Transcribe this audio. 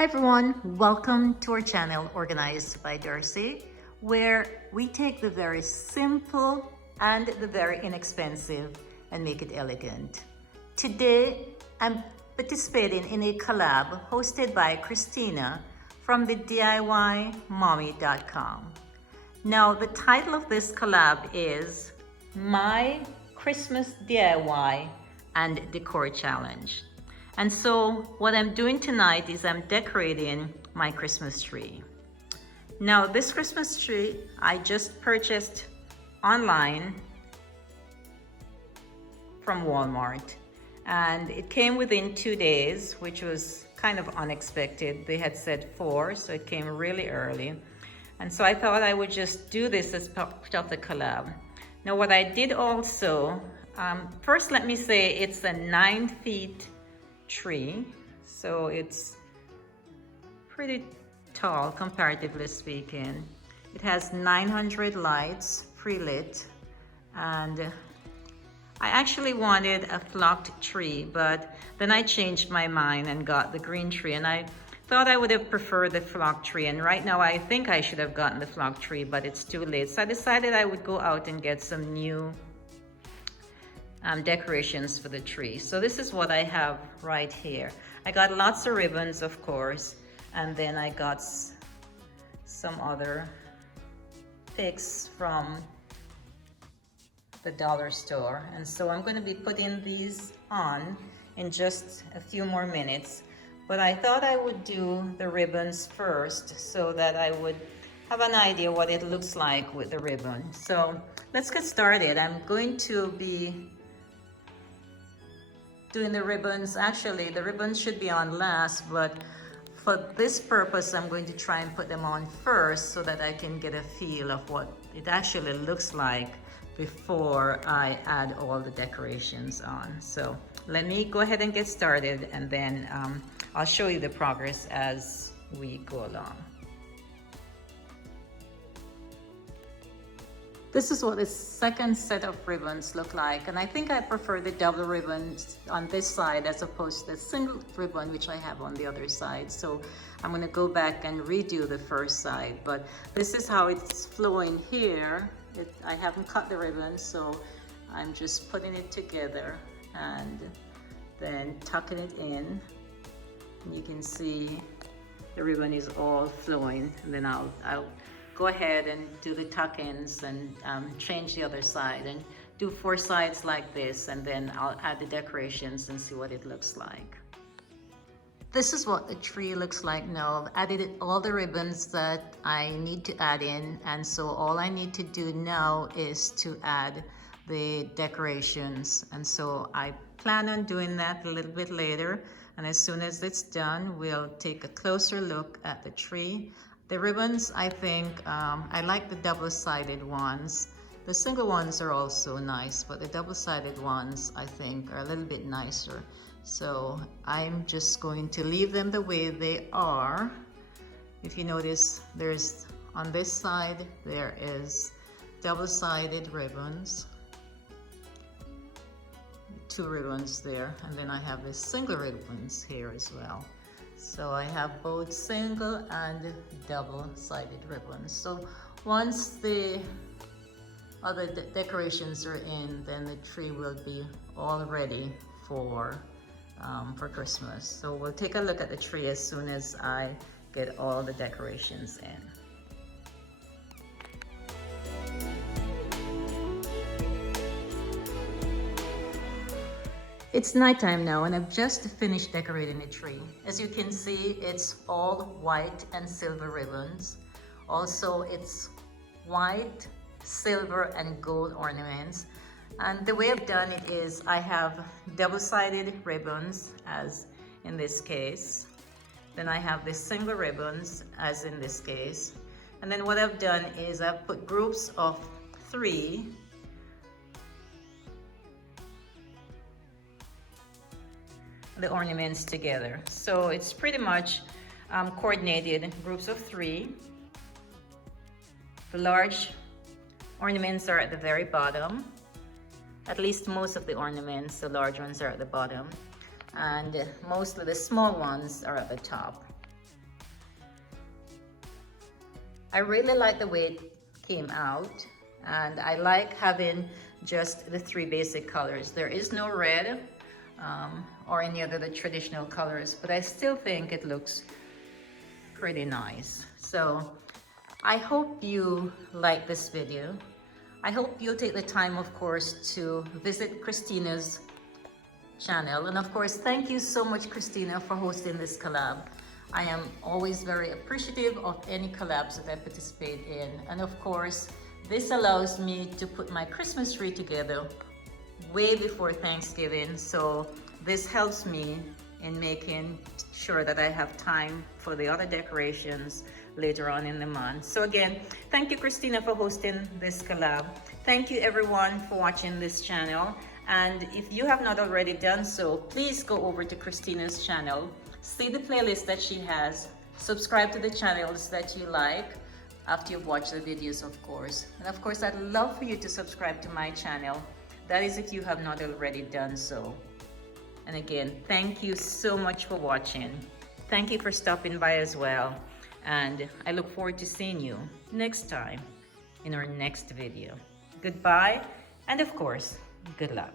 Hi everyone, welcome to our channel Organized by Darci, where we take the very simple and the very inexpensive and make it elegant. Today, I'm participating in a collab hosted by Christina from the DIYmommy.com. Now, the title of this collab is My Christmas DIY and Decor Challenge. And so what I'm doing tonight is I'm decorating my Christmas tree. Now, this Christmas tree I just purchased online from Walmart, and it came within 2 days, which was kind of unexpected. They had said 4, so it came really early. And so I thought I would just do this as part of the collab. Now, what I did also, first let me say it's a 9 feet tree, so it's pretty tall comparatively speaking. It has 900 lights pre-lit, and I actually wanted a flocked tree, but then I changed my mind and got the green tree, and I thought I would have preferred the flocked tree, and right now I think I should have gotten the flocked tree, but it's too late. So I decided I would go out and get some new decorations for the tree. So this is what I have right here. I got lots of ribbons, of course, and then I got some other picks from the dollar store. And so I'm going to be putting these on in just a few more minutes. But I thought I would do the ribbons first so that I would have an idea what it looks like with the ribbon. So let's get started. I'm going to be doing the ribbons. Actually, the ribbons should be on last, but for this purpose, I'm going to try and put them on first so that I can get a feel of what it actually looks like before I add all the decorations on. So let me go ahead and get started, and then I'll show you the progress as we go along. This is what the second set of ribbons look like, and I think I prefer the double ribbons on this side as opposed to the single ribbon which I have on the other side. So I'm going to go back and redo the first side, but this is how it's flowing here. I haven't cut the ribbon, so I'm just putting it together and then tucking it in. And you can see the ribbon is all flowing, and then I'll go ahead and do the tuck-ins and change the other side and do 4 sides like this, and then I'll add the decorations and see what it looks like. This is what the tree looks like now. I've added all the ribbons that I need to add in, and so all I need to do now is to add the decorations. And so I plan on doing that a little bit later, and as soon as it's done, we'll take a closer look at the tree. The ribbons, I think, I like the double-sided ones. The single ones are also nice, but the double-sided ones, I think, are a little bit nicer. So I'm just going to leave them the way they are. If you notice, there's, on this side, there is double-sided ribbons. 2 ribbons there, and then I have the single ribbons here as well. So I have both single and double-sided ribbons. So once the other decorations are in, then the tree will be all ready for Christmas. So we'll take a look at the tree as soon as I get all the decorations in. It's nighttime now, and I've just finished decorating the tree. As you can see, it's all white and silver ribbons. Also, it's white, silver, and gold ornaments. And the way I've done it is I have double-sided ribbons, as in this case. Then I have the single ribbons, as in this case. And then what I've done is I've put groups of 3 the ornaments together. So it's pretty much coordinated groups of 3. The large ornaments are at the very bottom. At least most of the ornaments, the large ones, are at the bottom, and most of the small ones are at the top. I really like the way it came out, and I like having just the three basic colors. There is no red or any other the traditional colors, but I still think it looks pretty nice. So I hope you like this video. I hope you'll take the time, of course, to visit Christina's channel. And of course, thank you so much, Christina, for hosting this collab. I am always very appreciative of any collabs that I participate in. And of course, this allows me to put my Christmas tree together way before Thanksgiving. So this helps me in making sure that I have time for the other decorations later on in the month. So again, thank you, Christina, for hosting this collab. Thank you everyone for watching this channel. And if you have not already done so, please go over to Christina's channel, see the playlist that she has, subscribe to the channels that you like after you've watched the videos, of course. And of course, I'd love for you to subscribe to my channel. That is if you have not already done so. And again, thank you so much for watching. Thank you for stopping by as well. And I look forward to seeing you next time in our next video. Goodbye, and of course, good luck.